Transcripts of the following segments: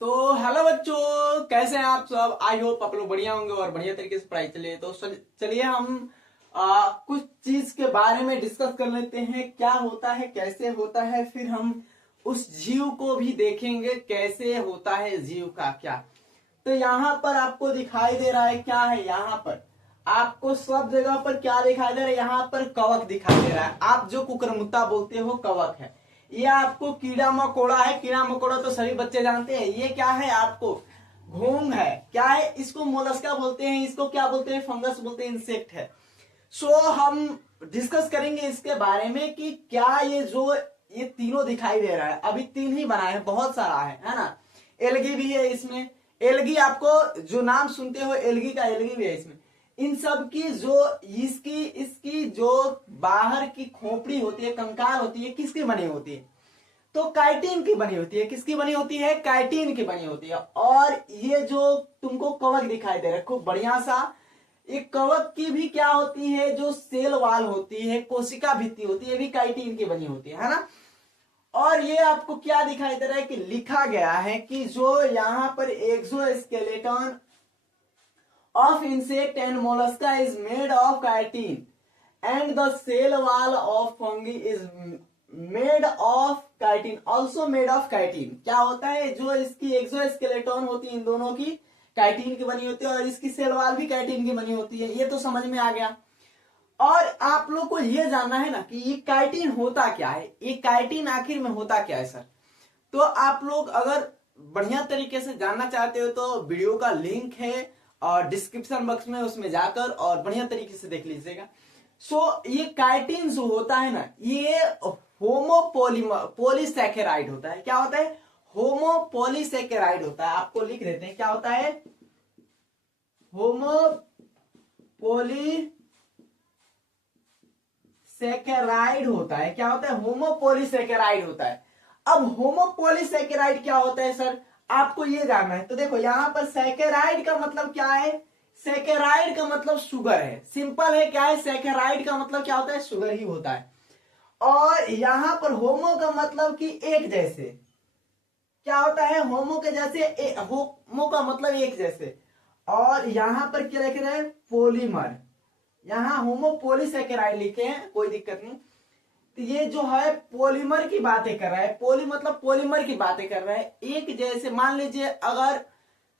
तो हेलो बच्चों, कैसे हैं आप सब। आई होप आप लोग बढ़िया होंगे और बढ़िया तरीके से पढ़ाई चले। तो चलिए हम कुछ चीज के बारे में डिस्कस कर लेते हैं, क्या होता है, कैसे होता है। फिर हम उस जीव को भी देखेंगे कैसे होता है जीव का क्या। तो यहाँ पर आपको दिखाई दे रहा है क्या है। यहाँ पर आपको सब जगह पर क्या दिखाई दे रहा है, यहाँ पर कवक दिखाई दे रहा है। आप जो कुकुरमुत्ता बोलते हो कवक है। ये आपको कीड़ा मकोड़ा है। कीड़ा मकोड़ा तो सभी बच्चे जानते हैं। ये क्या है, आपको घोंघ है। क्या है, इसको मोलस्का बोलते हैं, इसको क्या बोलते हैं, फंगस बोलते हैं, इंसेक्ट है। सो हम डिस्कस करेंगे इसके बारे में कि क्या ये तीनों दिखाई दे रहा है। अभी तीन ही बनाए हैं, बहुत सारा है ना। एलगी भी है इसमें। एलगी आपको जो नाम सुनते हो एलगी का, एलगी भी है इसमें। इन सब की जो इसकी जो बाहर की खोपड़ी होती है, कंकाल होती है, किसकी बनी होती है, तो काइटिन की बनी होती है। किसकी बनी होती है, काइटिन की बनी होती है। और ये जो तुमको कवक दिखाई दे रहा है खूब बढ़िया सा, एक कवक की भी क्या होती है, जो सेल वाल होती है, कोशिका भित्ति होती है, ये भी काइटिन की बनी होती है ना। और ये आपको क्या दिखाई दे रहा है कि लिखा गया है कि जो यहाँ पर exoskeleton of insect and mollusca is made of chitin and the cell wall of fungi is made of chitin, also made of chitin। क्या होता है, जो इसकी एक्सोस्केलेटन होती है इन दोनों की काइटिन की बनी होती है और इसकी सेल वाल भी काइटिन की बनी होती है। ये तो समझ में आ गया। और आप लोग को ये जानना है ना कि ये काइटिन होता क्या है, ये काइटिन आखिर में होता क्या है सर। तो आप लोग अगर बढ़िया तरीके से जानना चाहते हो तो वीडियो का लिंक है और डिस्क्रिप्शन बॉक्स में, उसमें जाकर और बढ़िया तरीके से देख लीजिएगा। सो ये काइटिन जो होता है ना, ये होमोपोलीसैकेराइड होता है। क्या होता है, होमोपोलीसैकेराइड होता है। आपको लिख देते हैं क्या होता है, होमोपोलीसैकेराइड होता है। क्या होता है, होमोपोलीसैकेराइड होता है। अब होमोपोलीसैकेराइड क्या होता है सर, आपको ये जानना है। तो देखो यहाँ पर सैकेराइड का मतलब क्या है, सैकेराइड का मतलब शुगर है। सिंपल है, क्या है, सैकेराइड का मतलब क्या होता है, शुगर ही होता है। और यहाँ पर होमो का मतलब कि एक जैसे, क्या होता है, होमो के जैसे, होमो का मतलब एक जैसे। और यहाँ पर क्या लिख रहे हैं, पोलीमर। यहाँ होमोपोलीसैकेराइड लिखे हैं, कोई दिक्कत नहीं। तो ये जो है पॉलीमर की बातें कर रहा है। पोली मतलब पॉलीमर की बातें कर रहा है, एक जैसे। मान लीजिए अगर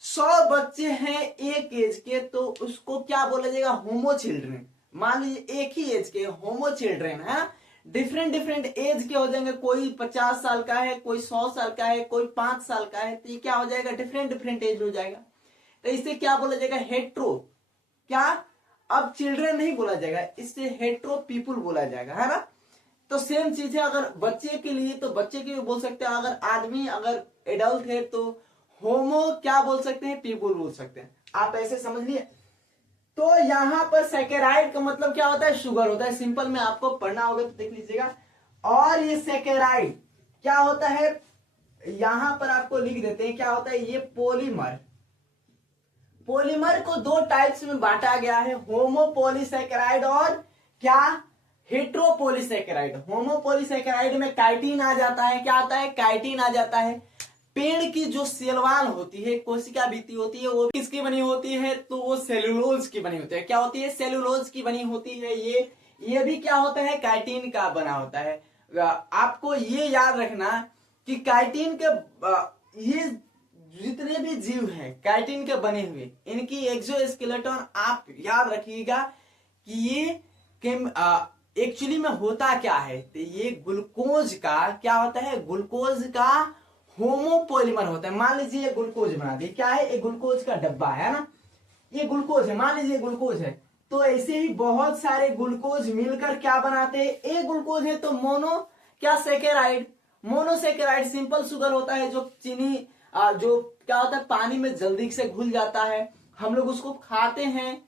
100 बच्चे हैं एक एज के, तो उसको क्या बोला जाएगा, होमो चिल्ड्रेन। मान लीजिए एक ही एज के, होमो चिल्ड्रेन है। डिफरेंट डिफरेंट एज के हो जाएंगे, कोई 50 साल का है, कोई 100 साल का है, कोई 5 साल का है। तो ये क्या हो जाएगा, डिफरेंट डिफरेंट एज हो जाएगा। तो इसे क्या बोला जाएगा, हेट्रो। क्या, अब चिल्ड्रेन नहीं बोला जाएगा, इससे हेट्रो पीपुल बोला जाएगा, है ना। तो सेम चीज है, अगर बच्चे के लिए तो बच्चे के लिए बोल सकते हैं, अगर आदमी अगर एडल्ट है तो होमो क्या बोल सकते हैं, पीपुल बोल सकते हैं। आप ऐसे समझ लिए। तो यहाँ पर सैकेराइड का मतलब क्या होता है, शुगर होता है। सिंपल में आपको पढ़ना होगा तो देख लीजिएगा। और ये सैकेराइड क्या होता है, यहां पर आपको लिख देते हैं क्या होता है, ये पोलीमर। पोलीमर को दो टाइप्स में बांटा गया है, होमोपोलीसैकेराइड और क्या, हेट्रोपोलीसैकेराइड। होमोपोलीसैकेराइड में काइटिन आ जाता है, क्या आता है, काइटिन आ जाता है। पेड़ की जो सेलवाल होती है, कोशिका भित्ति होती है, वो किसकी बनी होती है, तो वो सेलुलोज की बनी होती है। क्या होती है, सेलुलोज की बनी होती है। ये भी क्या होता है, काइटिन का बना होता है। आपको ये याद रखना कि काइटिन के ये जितने भी जीव हैं काइटिन के बने हुए, इनकी एक्सोस्केलेटन आप याद रखिएगा कि ये एक्चुअली में होता क्या है। तो ये ग्लूकोज का क्या होता है, ग्लूकोज का होमोपोलीमर होता है। मान लीजिए ये ग्लूकोज बना दिए, क्या है, एक ग्लूकोज का डब्बा है ना, ये ग्लूकोज है, मान लीजिए ग्लूकोज है। तो ऐसे ही बहुत सारे ग्लूकोज मिलकर क्या बनाते हैं, एक ग्लूकोज है तो मोनो क्या, सेकेराइड। मोनोसेकेराइड सिंपल शुगर होता है, जो चीनी जो क्या होता है, पानी में जल्दी से घुल जाता है। हम लोग उसको खाते हैं,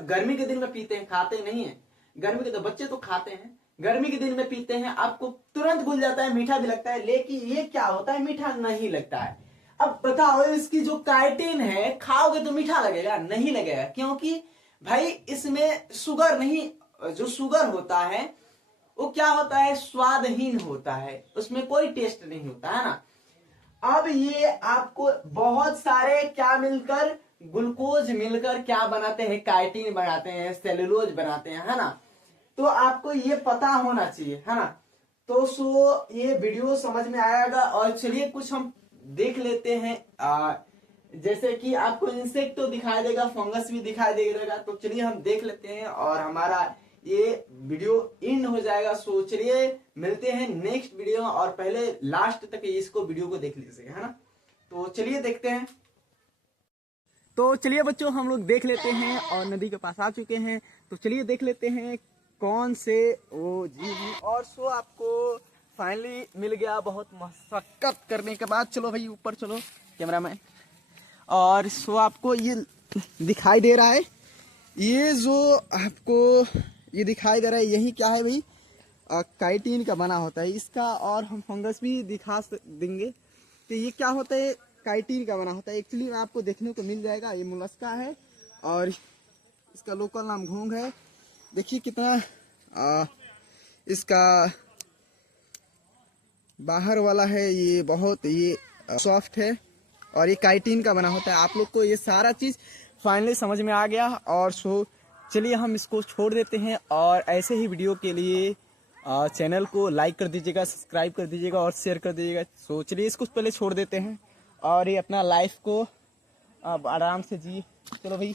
गर्मी के दिन में पीते हैं, खाते नहीं है गर्मी के, तो बच्चे तो खाते हैं, गर्मी के दिन में पीते हैं, आपको तुरंत घुल जाता है, मीठा भी लगता है। लेकिन ये क्या होता है, मीठा नहीं लगता है। अब बताओ, इसकी जो काइटिन है, खाओगे तो मीठा लगेगा, नहीं लगेगा, क्योंकि भाई इसमें शुगर नहीं, जो शुगर होता है वो क्या होता है, स्वादहीन होता है, उसमें कोई टेस्ट नहीं होता है ना। अब ये आपको बहुत सारे क्या मिलकर, ग्लूकोज मिलकर क्या बनाते हैं, काइटिन बनाते हैं, सेलुलोज बनाते हैं, है ना। तो आपको ये पता होना चाहिए, है ना। तो ये वीडियो समझ में आएगा। और चलिए कुछ हम देख लेते हैं। जैसे कि आपको इंसेक्ट तो दिखाई देगा, फंगस भी दिखाई देगा। तो चलिए हम देख लेते हैं और हमारा ये वीडियो इन हो जाएगा। सो चलिए मिलते हैं नेक्स्ट वीडियो में, और पहले लास्ट तक इसको वीडियो को देख लीजिएगा, है ना। तो चलिए देखते हैं। तो चलिए बच्चों हम लोग देख लेते हैं और नदी के पास आ चुके हैं। तो चलिए देख लेते हैं कौन से वो जीव है। और आपको फाइनली मिल गया बहुत मशक्कत करने के बाद। चलो भाई ऊपर चलो कैमरामैन। और आपको ये दिखाई दे रहा है, ये जो आपको ये दिखाई दे रहा है, यही क्या है भाई, काइटिन का बना होता है इसका। और हम फंगस भी दिखा देंगे। तो ये क्या होता है, काइटिन का बना होता है। एक्चुअली में आपको देखने को मिल जाएगा, ये मोलस्का है और इसका लोकल नाम घोंघ है। देखिए कितना इसका बाहर वाला है, ये बहुत ये सॉफ्ट है और ये काइटिन का बना होता है। आप लोग को ये सारा चीज़ फाइनली समझ में आ गया। और चलिए हम इसको छोड़ देते हैं। और ऐसे ही वीडियो के लिए चैनल को लाइक कर दीजिएगा, सब्सक्राइब कर दीजिएगा और शेयर कर दीजिएगा। चलिए इसको पहले छोड़ देते हैं और ये अपना लाइफ को अब आराम से जी। चलो भाई।